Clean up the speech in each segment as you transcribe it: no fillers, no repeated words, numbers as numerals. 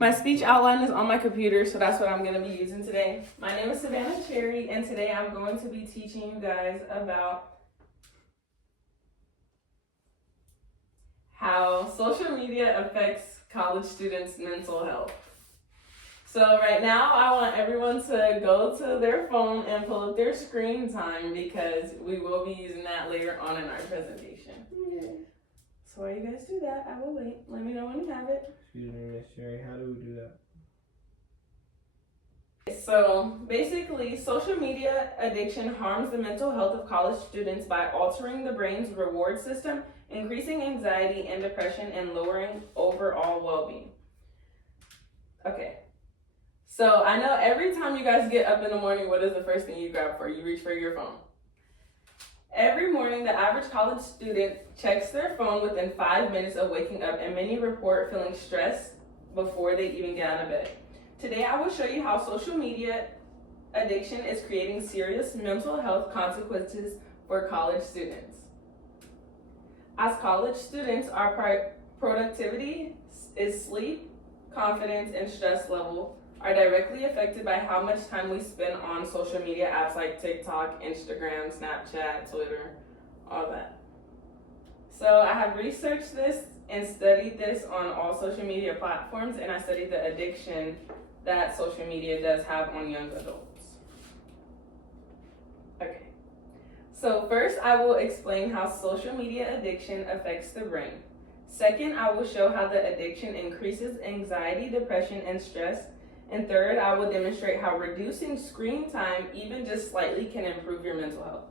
My speech outline is on my computer, so that's what I'm going to be using today. My name is Savannah Cherry, and today I'm going to be teaching you guys about how social media affects college students' mental health. So right now, I want everyone to go to their phone and pull up their screen time because we will be using that later on in our presentation. Okay. So while you guys do that, I will wait. Let me know when you have it. Excuse me, Miss Sherry, how do we do that? So basically, social media addiction harms the mental health of college students by altering the brain's reward system, increasing anxiety and depression, and lowering overall well-being. Okay, so I know every time you guys get up in the morning, what is the first thing you grab for? You reach for your phone. Every morning, the average college student checks their phone within 5 minutes of waking up, and many report feeling stressed before they even get out of bed. Today, I will show you how social media addiction is creating serious mental health consequences for college students. As college students, our productivity is sleep, confidence, and stress level are directly affected by how much time we spend on social media apps like TikTok, Instagram, Snapchat, Twitter, all that. So I have researched this and studied this on all social media platforms, and I studied the addiction that social media does have on young adults. Okay, so first I will explain how social media addiction affects the brain. Second, I will show how the addiction increases anxiety, depression, and stress. And third, I will demonstrate how reducing screen time, even just slightly, can improve your mental health.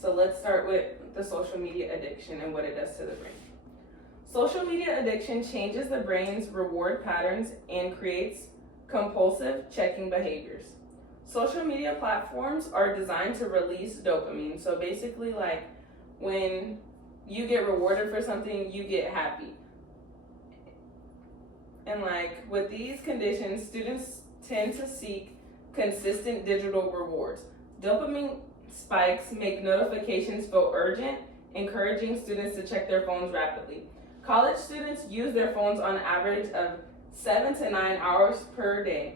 So let's start with the social media addiction and what it does to the brain. Social media addiction changes the brain's reward patterns and creates compulsive checking behaviors. Social media platforms are designed to release dopamine. So basically, like when you get rewarded for something, you get happy. And like with these conditions, students tend to seek consistent digital rewards. Dopamine spikes make notifications feel urgent, encouraging students to check their phones rapidly. College students use their phones on average of 7 to 9 hours per day,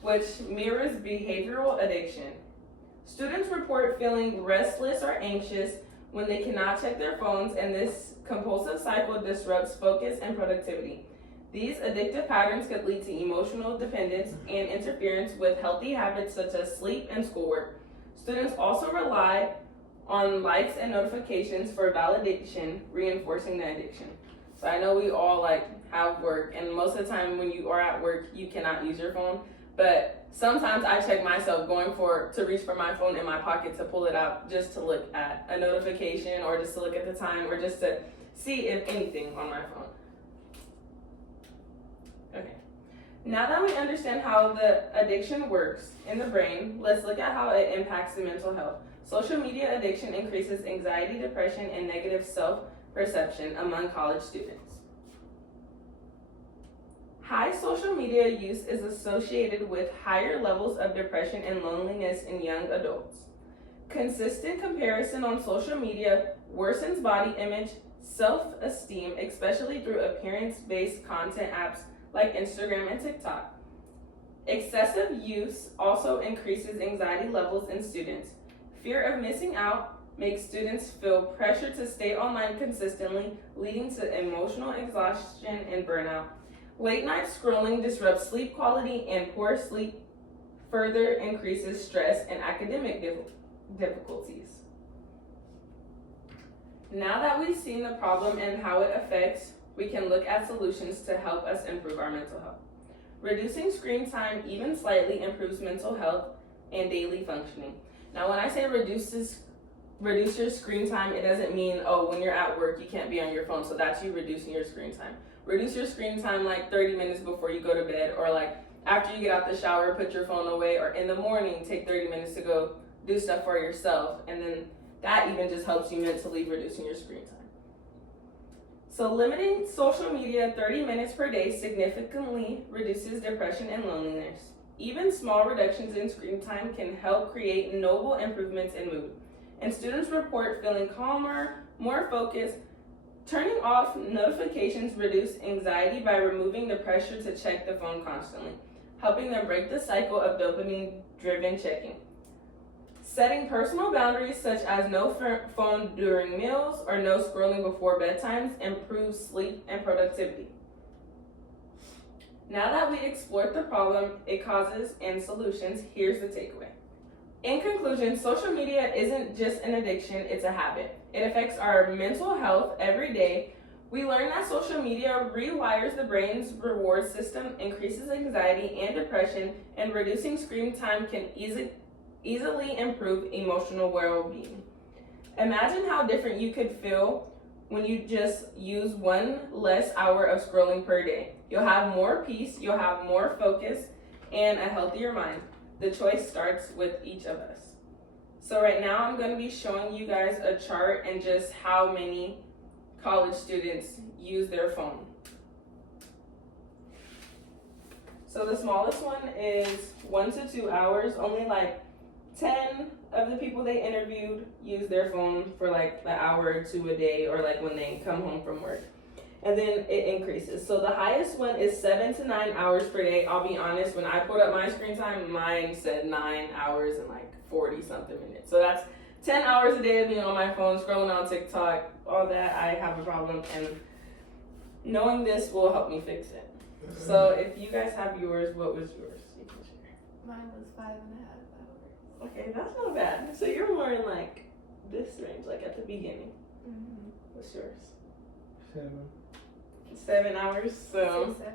which mirrors behavioral addiction. Students report feeling restless or anxious when they cannot check their phones, and this compulsive cycle disrupts focus and productivity. These addictive patterns could lead to emotional dependence and interference with healthy habits such as sleep and schoolwork. Students also rely on likes and notifications for validation, reinforcing the addiction. So I know we all have work, and most of the time when you are at work, you cannot use your phone. But sometimes I check myself to reach for my phone in my pocket to pull it out just to look at a notification or just to look at the time or just to see if anything on my phone. Okay, now that we understand how the addiction works in the brain, let's look at how it impacts the mental health. Social media addiction increases anxiety, depression, and negative self-perception among college students. High social media use is associated with higher levels of depression and loneliness in young adults. Consistent comparison on social media worsens body image, self-esteem, especially through appearance-based content apps like Instagram and TikTok. Excessive use also increases anxiety levels in students. Fear of missing out makes students feel pressure to stay online consistently, leading to emotional exhaustion and burnout. Late night scrolling disrupts sleep quality, and poor sleep further increases stress and academic difficulties. Now that we've seen the problem and how it affects, we can look at solutions to help us improve our mental health. Reducing screen time even slightly improves mental health and daily functioning. Now, when I say reduce your screen time, it doesn't mean, when you're at work, you can't be on your phone, so that's you reducing your screen time. Reduce your screen time 30 minutes before you go to bed, or after you get out the shower, put your phone away, or in the morning, take 30 minutes to go do stuff for yourself, and then that even just helps you mentally reducing your screen time. So limiting social media 30 minutes per day significantly reduces depression and loneliness. Even small reductions in screen time can help create notable improvements in mood. And students report feeling calmer, more focused, Turning off notifications reduce anxiety by removing the pressure to check the phone constantly, helping them break the cycle of dopamine-driven checking. Setting personal boundaries such as no phone during meals or no scrolling before bedtimes improves sleep and productivity. Now that we explored the problem it causes and solutions, here's the takeaway. In conclusion, social media isn't just an addiction, it's a habit. It affects our mental health every day. We learn that social media rewires the brain's reward system, increases anxiety and depression, and reducing screen time can easily improve emotional well-being. Imagine how different you could feel when you just use one less hour of scrolling per day. You'll have more peace, you'll have more focus, and a healthier mind. The choice starts with each of us. So right now I'm going to be showing you guys a chart and just how many college students use their phone. So the smallest one is 1 to 2 hours. Only like 10 of the people they interviewed use their phone for like an hour or two a day, or like when they come home from work. And then it increases. So the highest one is 7 to 9 hours per day. I'll be honest, when I pulled up my screen time, mine said 9 hours and like 40 something minutes. So that's 10 hours a day of being on my phone, scrolling on TikTok, all that. I have a problem, and knowing this will help me fix it. So if you guys have yours, what was yours? You can share. Mine was 5.5 hours. Okay, that's not bad. So you're more in like this range, like at the beginning. Mm-hmm. What's yours? 7. 7 hours. So 7.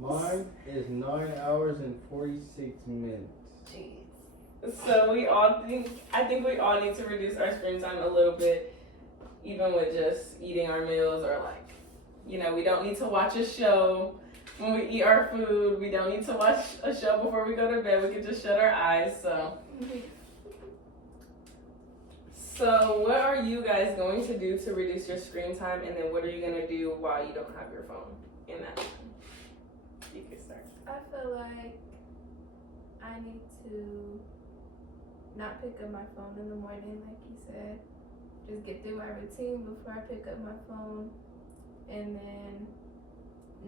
Mine is 9 hours and 46 minutes. Jeez. So I think we all need to reduce our screen time a little bit, even with just eating our meals, or like, we don't need to watch a show when we eat our food. We don't need to watch a show before we go to bed. We can just shut our eyes. So what are you guys going to do to reduce your screen time, and then what are you going to do while you don't have your phone in that time? You can start. I feel like I need to not pick up my phone in the morning, like you said. Just get through my routine before I pick up my phone, and then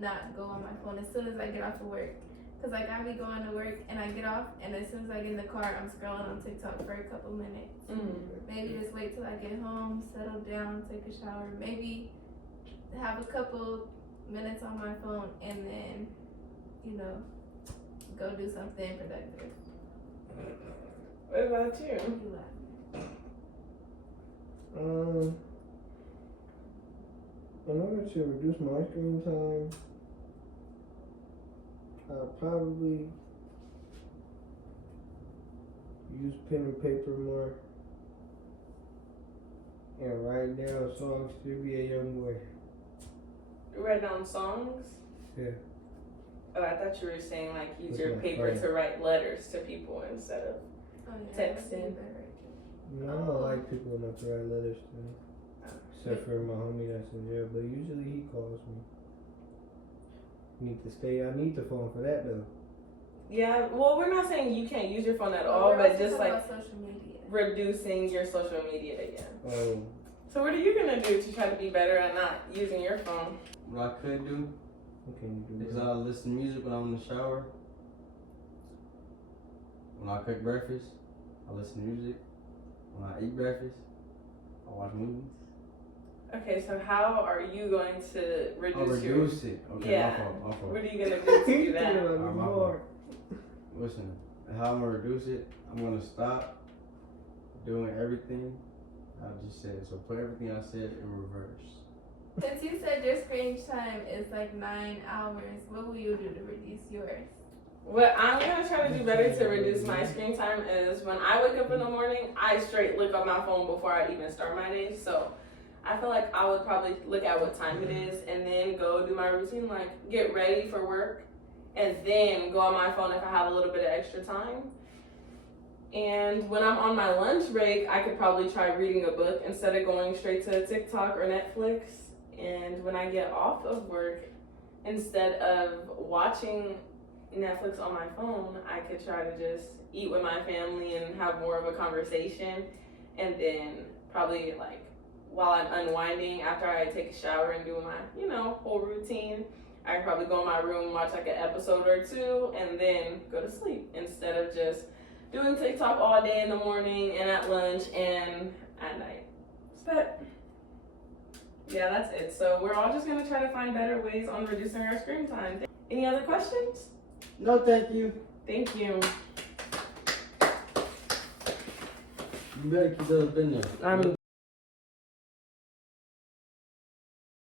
not go on my phone as soon as I get off of work. Cause like I be going to work and I get off, and as soon as I get in the car, I'm scrolling on TikTok for a couple minutes. Maybe just wait till I get home, settle down, take a shower, maybe have a couple minutes on my phone, and then, go do something productive. What about you? You laugh. In order to reduce my screen time, I'll probably use pen and paper more and write down songs to be a young boy. Write down songs? Yeah. Oh, I thought you were saying like use With your my paper phone. to write letters to people instead of. Oh, yeah, Texting. No, I don't like people enough to write letters to me. Except for my homie that's in jail, but usually he calls me. I need the phone for that though. Yeah, well, we're not saying you can't use your phone at all, We're but also just talking like about social media. reducing your social media, yeah. Oh, So what are you gonna do to try to be better at not using your phone? What I could do what can you is do? I listen to music when I'm in the shower. When I cook breakfast, I listen to music. When I eat breakfast, I watch movies. Okay, so how are you going to I reduce your? reduce it. Okay, Yeah. my fault. What are you gonna do to do that? Alright, my fault. Listen, how I'm gonna reduce it, I'm gonna stop doing everything I just said. So put everything I said in reverse. Since you said your screen time is like 9 hours, what will you do to reduce yours? What I'm gonna try to do better to reduce my screen time is when I wake up in the morning, I straight look on my phone before I even start my day. So I feel like I would probably look at what time it is and then go do my routine, like get ready for work, and then go on my phone if I have a little bit of extra time. And when I'm on my lunch break, I could probably try reading a book instead of going straight to TikTok or Netflix. And when I get off of work, instead of watching Netflix on my phone, I could try to just eat with my family and have more of a conversation, and then probably like while I'm unwinding after I take a shower and do my, whole routine. I can probably go in my room, watch like an episode or two, and then go to sleep instead of just doing TikTok all day in the morning and at lunch and at night. But yeah, that's it. So we're all just gonna try to find better ways on reducing our screen time. Any other questions? No, thank you. Thank you. You better keep those in there. I'm